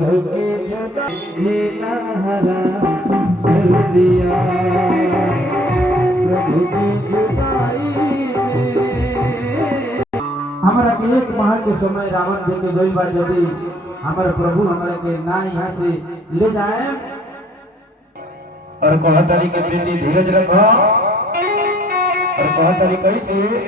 प्रभु की जुदा जीना हराम कर दिया प्रभु की जुदाई हमारा के एक माह के समय रावण देखे गई बा यदि हमारे प्रभु हमारे के ना यहाँ से ले जाए और कहा तारी के बेटी धीरज रखो और कहा तारी कैसे हो